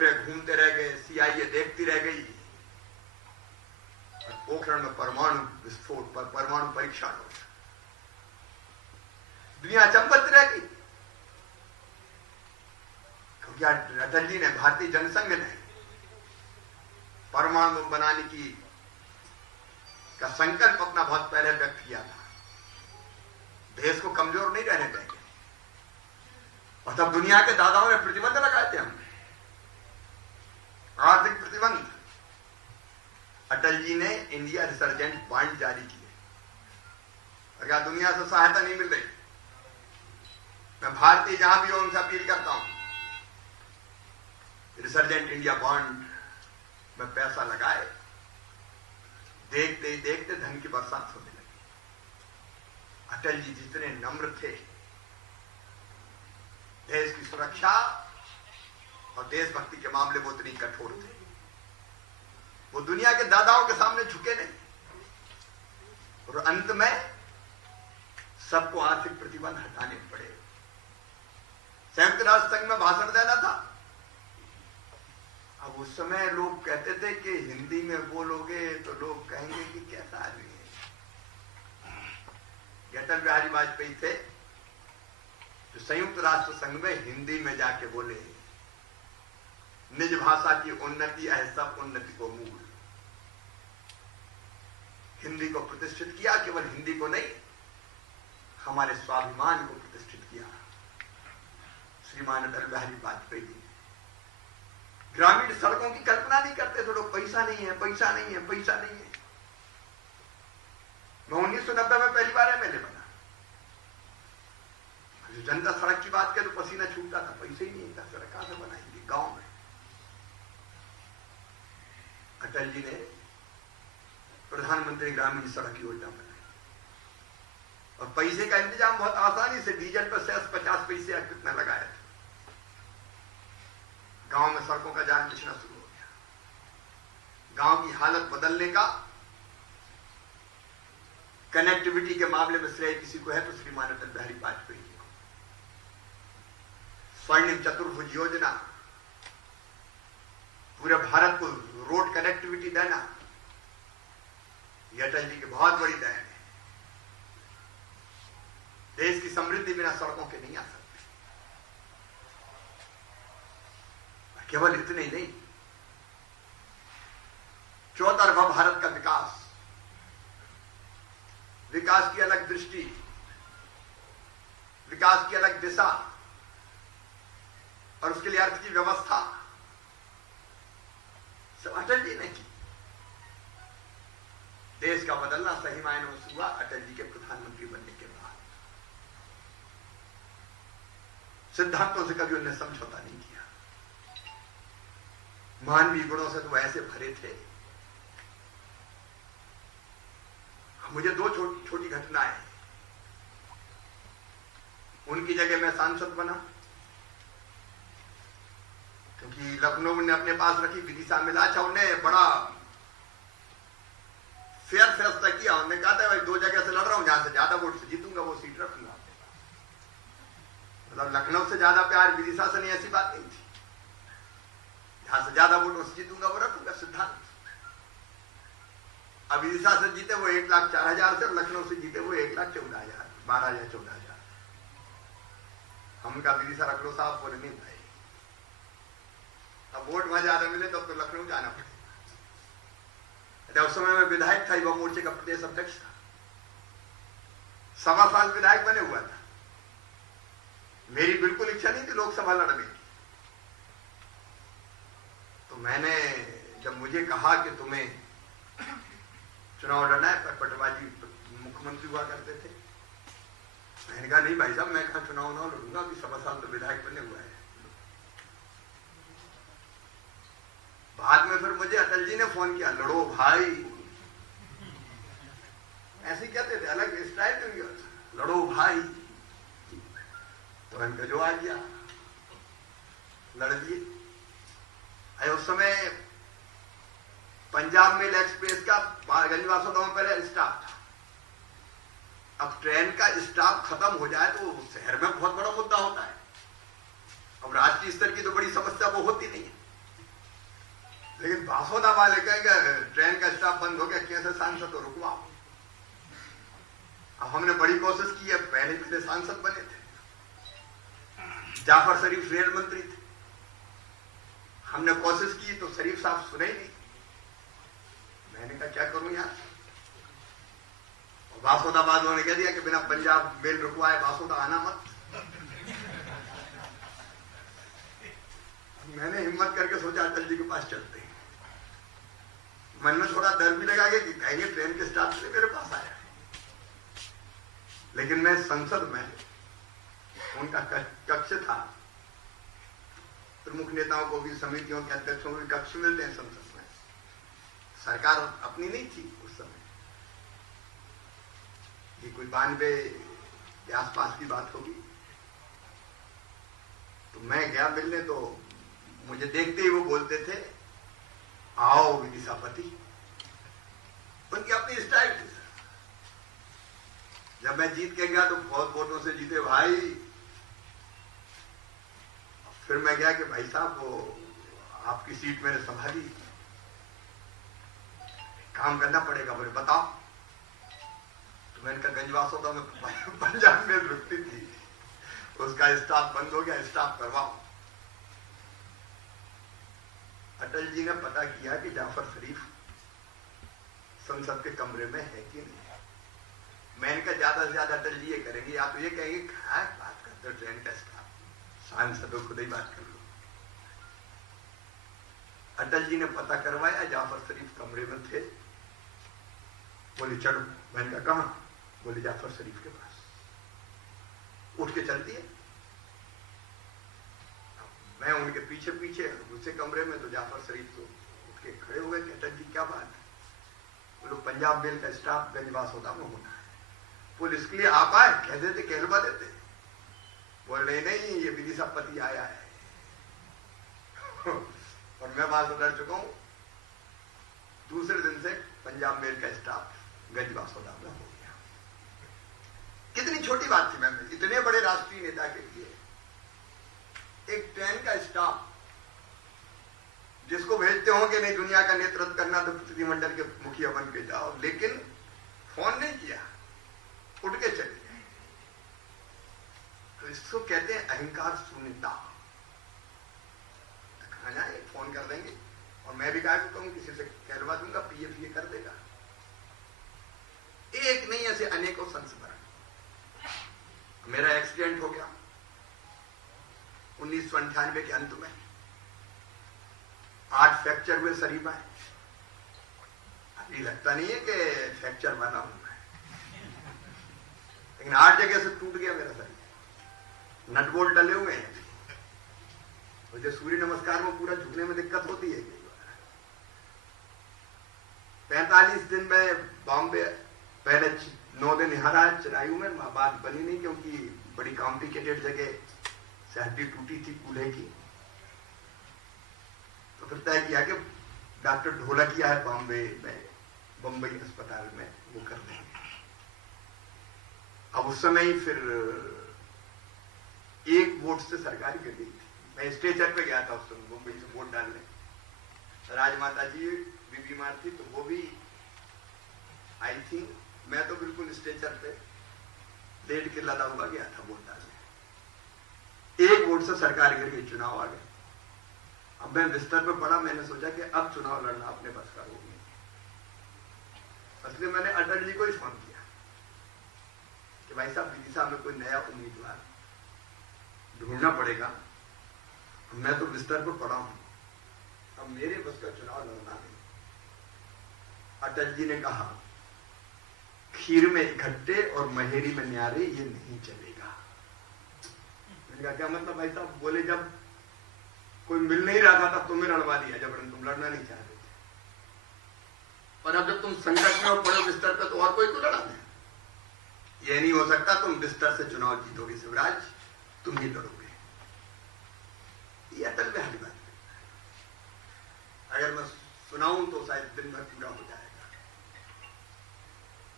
उपग्रह घूमते रह गए, CIA देखती रह गई, और पोखरण में परमाणु विस्फोट पर परमाणु परीक्षण हो गया। दुनिया चंपत रह गई, क्योंकि अटल जी ने, भारतीय जनसंघ ने परमाणु बनाने की का संकल्प अपना बहुत पहले व्यक्त किया था। देश को कमजोर नहीं रहने देंगे, और तब दुनिया के दादाओं ने प्रतिबंध लगाए थे हमने, आर्थिक प्रतिबंध। अटल जी ने इंडिया रिसर्जेंट बॉन्ड जारी किए, और क्या दुनिया से सहायता नहीं मिल रही। मैं भारतीय जहां भी हूं उनसे अपील करता हूं, रिसर्जेंट इंडिया बॉन्ड में पैसा लगाए। देखते ही देखते धन की बरसात होने लगी। अटल जी जितने नम्र थे, देश की सुरक्षा और देशभक्ति के मामले में उतनी कठोर थे। वो दुनिया के दादाओं के सामने झुके नहीं, और अंत में सबको आर्थिक प्रतिबंध हटाने पड़े। संयुक्त राष्ट्र संघ में भाषण देना था। अब उस समय लोग कहते थे कि हिंदी में बोलोगे तो लोग कहेंगे कि कैसा आदमी है। अटल बिहारी वाजपेयी थे जो संयुक्त राष्ट्र संघ में हिंदी में जाके बोले, निज भाषा की उन्नति है सब उन्नति को मूल। हिंदी को प्रतिष्ठित किया, केवल हिंदी को नहीं, हमारे स्वाभिमान को प्रतिष्ठित किया श्रीमान अटल बिहारी वाजपेयी जी। ग्रामीण सड़कों की कल्पना नहीं करते थे लोग, पैसा नहीं है, पैसा नहीं है, पैसा नहीं है। मैं 1990 में पहली बार MLA बना। जो जनता सड़क की बात करे तो पसीना छूटता था, पैसे ही नहीं था, सड़क कहां से बनाएंगे गांव में। अटल जी ने प्रधानमंत्री ग्रामीण सड़क योजना बनाई, और पैसे का इंतजाम बहुत आसानी से, डीजल पर सेस 50 पैसे या कितना लगाया था। गांव में सड़कों का जाल बिछना शुरू हो गया। गांव की हालत बदलने का, कनेक्टिविटी के मामले में श्रेय किसी को है तो श्रीमान अटल बिहारी वाजपेयी जी को। स्वर्णिम चतुर्भुज योजना, पूरे भारत को रोड कनेक्टिविटी देना, यह अटल जी की बहुत बड़ी देन है। देश की समृद्धि बिना सड़कों के नहीं आ सकती। केवल इतने ही नहीं, चौतरफा भारत का विकास, विकास की अलग दृष्टि, विकास की अलग दिशा, और उसके लिए अर्थ की व्यवस्था सब अटल जी ने की। देश का बदलना सही मायनों में हुआ अटल जी के प्रधानमंत्री बनने के बाद। सिद्धांतों से कभी उन्हें समझौता नहीं किया। मानवीय गुणों से तो ऐसे भरे थे। मुझे दो छोटी घटनाएं, उनकी जगह मैं सांसद बना, क्योंकि लखनऊ ने अपने पास रखी विदिशा मिलाचा, उन्हें बड़ा फेयर फैसला किया। उन्होंने कहा था भाई 2 जगह से लड़ रहा हूं, जहां से ज्यादा वोट से जीतूंगा वो सीट रखूंगा। मतलब लखनऊ से ज्यादा प्यार विदिशा से नहीं, ऐसी बात नहीं थी। जहां से ज्यादा वोटों से जीतूंगा वो रखूंगा, सिद्धांत। अब विदिशा से जीते वो 1,04,000 से, और लखनऊ से जीते वो 1,14,000, 12,000, 14,000। हम कहा विदिशा रख लो साहब, बोले नहीं भाई, अब वोट वहां ज्यादा मिले तो लखनऊ जाना पड़ेगा। उस समय मैं विधायक था, युवा मोर्चे का प्रदेश अध्यक्ष था, 1.25 साल विधायक बने हुआ था। मेरी बिल्कुल इच्छा नहीं थी लोकसभा लड़ने की। तो मैंने, जब मुझे कहा कि तुम्हें चुनाव लड़ना है, पटवा जी मुख्यमंत्री हुआ करते थे, मैंने कहा नहीं भाई साहब, मैं कहा चुनाव ना लड़ूंगा, कि 1.25 साल तो विधायक बने हुआ है। बाद में फिर मुझे अटल जी ने फोन किया, लड़ो भाई, ऐसे कहते थे, अलग स्टाइल में, लड़ो भाई। तो इनका जो आ गया, लड़ दिए। उस समय पंजाब मेल एक्सप्रेस का गंजवासों में पहले स्टाफ था। अब ट्रेन का स्टाफ खत्म हो जाए तो शहर में बहुत बड़ा मुद्दा होता है। अब राष्ट्रीय स्तर की तो बड़ी समस्या वो होती नहीं है, बासोदा वाले कहेंगे ट्रेन का स्टॉप बंद हो गया, कैसे सांसद को रुकवाओ। अब हमने बड़ी कोशिश की है, पहले सांसद बने थे, जाफर शरीफ रेल मंत्री थे, हमने कोशिश की तो शरीफ साहब सुने ही नहीं। मैंने कहा क्या करूं यार, बासोदा वालों ने कह दिया कि बिना पंजाब मेल रुकवाए बासोदा आना मत। मैंने हिम्मत करके सोचा अटल जी के पास चलते हैं। मन में थोड़ा डर भी लगा कि कहेंगे ट्रेन के स्टाफ से मेरे पास आया है, लेकिन मैं संसद में, उनका कक्ष था, प्रमुख नेताओं को भी, समितियों के अध्यक्षों को भी कक्ष मिलते हैं संसद में, सरकार अपनी नहीं थी उस समय, ये कोई 92 के आसपास की बात होगी। तो मैं गया मिलने, तो मुझे देखते ही वो बोलते थे आओ विदिशापति, उनकी अपनी स्टाइल थी। जब मैं जीत के गया तो बहुत वोटों से जीते भाई। फिर मैं गया कि भाई साहब वो आपकी सीट मैंने संभाली, काम करना पड़ेगा। बोले बताओ। तो मैंने कहा गंजवासोदा में पंजाब में रुकती थी, उसका स्टाफ बंद हो गया, स्टाफ करवाओ। अटल जी ने पता किया कि जाफर शरीफ संसद के कमरे में है कि नहीं। मैंने कहा ज्यादा से ज्यादा अटल जी ये करेंगे, या तो ये कहेंगे क्या बात करते हो ट्रेन का स्टाफ, सांसदों खुद ही बात कर लो। अटल जी ने पता करवाया, जाफर शरीफ कमरे में थे। बोले चलो। मैंने कहा कहां? बोले जाफर शरीफ के पास। उठ के चलती है। मैं उनके पीछे पीछे दूसरे कमरे में, तो जाफर शरीफ तो उठ के खड़े हो गए कि अटल जी क्या बात है? बोलो पंजाब मेल का स्टाफ गंजवासोदा में होना है। बोले इसके लिए आप आए? कह देते, कहलवा देते। बोल रहे नहीं, ये विदिशापति आया है। और मैं वहां से डर चुका हूं। दूसरे दिन से पंजाब मेल का स्टाफ गंजवासोदा में हो गया। कितनी छोटी बात थी। मैं इतने बड़े राष्ट्रीय नेता के लिए एक ट्रेन का स्टाफ, जिसको भेजते हो कि नहीं दुनिया का नेतृत्व करना तो प्रतिनिधिमंडल के मुखिया बन के जाओ, लेकिन फोन नहीं किया, उठ के चले गए। तो इसको कहते हैं अहंकार शून्यता। कहा जाए फोन कर देंगे, और मैं भी कहा कहूं किसी से कहलवा दूंगा, पीएफ ये कर देगा। एक नहीं, ऐसे अनेकों संस्मरण। मेरा एक्सीडेंट हो गया 1998 के अंत में, 8 फ्रैक्चर हुए शरीर में। अभी लगता नहीं है कि फ्रैक्चर बना हूं मैं, लेकिन 8 जगह से टूट गया मेरा शरीर, नट बोल्ट डले हुए हैं। मुझे सूर्य नमस्कार में पूरा झुकने में दिक्कत होती है। 45 दिन में बॉम्बे, पहले 9 दिन हरा चरायू में, बात बनी नहीं क्योंकि बड़ी कॉम्प्लिकेटेड जगह से हड्डी टूटी थी कूल्हे की। तो फिर तय किया कि डॉक्टर ढोलकिया है बॉम्बे में, बम्बई अस्पताल में, वो कर देंगे। अब उस समय ही फिर एक वोट से सरकार गिर गई थी। मैं स्टेचर पे गया था उस समय मुंबई से वोट डालने। राजमाता जी भी बीमार थी, तो वो भी आई थी। मैं तो बिल्कुल स्टेचर पे लेट के लदा हुआ गया था वोट डालने। एक वोट से सरकार गिर गई, चुनाव आ गए। अब मैं बिस्तर पे पड़ा, मैंने सोचा कि अब चुनाव लड़ना अपने बस का होगी। इसलिए मैंने अटल जी को ही फोन किया कि भाई साहब विदिशा में कोई नया उम्मीदवार ढूंढना पड़ेगा। मैं तो बिस्तर पर पड़ा हूं, अब मेरे बस का चुनाव लड़ना नहीं। अटल जी ने कहा खीर में इकट्ठे और महेरी में न्यारे ये नहीं चलेगा। मैंने कहा क्या मतलब भाई साहब? बोले जब कोई मिल नहीं रहा था तब तुम्हें लड़वा दिया जबरन, तुम लड़ना नहीं चाहते थे, और अब जब तुम संकट में हो पड़े बिस्तर पर तो और कोई को लड़ा दे। यह नहीं हो सकता, तुम बिस्तर से चुनाव जीतोगे शिवराज, तुम ही लड़ोगे। ये अटल बिहारी बात है। अगर मैं सुनाऊं तो शायद दिन भर पूरा हो जाएगा।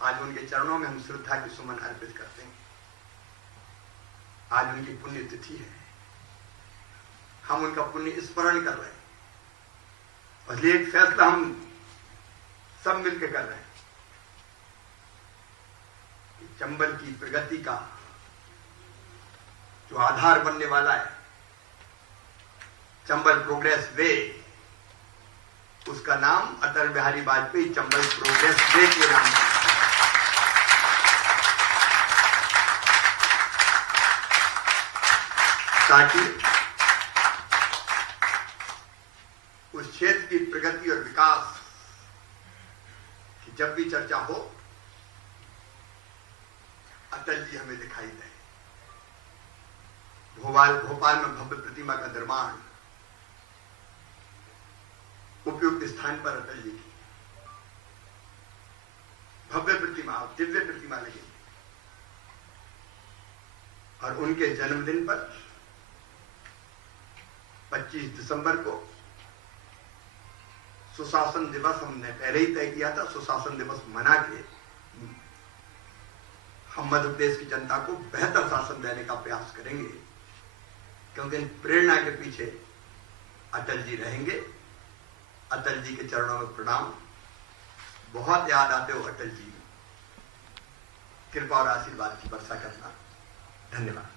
आज उनके चरणों में हम श्रद्धा की सुमन अर्पित करते हैं। आज उनकी पुण्यतिथि है, हम उनका पुण्य स्मरण कर रहे हैं। इसलिए एक फैसला हम सब मिलकर कर रहे हैं कि चंबल की प्रगति का जो आधार बनने वाला है, चंबल प्रोग्रेस वे, उसका नाम अटल बिहारी वाजपेयी चंबल प्रोग्रेस वे के नाम से, ताकि उस क्षेत्र की प्रगति और विकास की जब भी चर्चा हो, अटल जी हमें दिखाई दे। भोपाल में भव्य प्रतिमा का निर्माण उपयुक्त स्थान पर अटल जी की भव्य प्रतिमा, दिव्य प्रतिमा लगेगी, और उनके जन्मदिन पर 25 दिसंबर को सुशासन दिवस हमने पहले ही तय किया था। सुशासन दिवस मना के हम मध्य प्रदेश की जनता को बेहतर शासन देने का प्रयास करेंगे, क्योंकि प्रेरणा के पीछे अटल जी रहेंगे। अटल जी के चरणों में प्रणाम। बहुत याद आते हो अटल जी, कृपा और आशीर्वाद की वर्षा करना। धन्यवाद।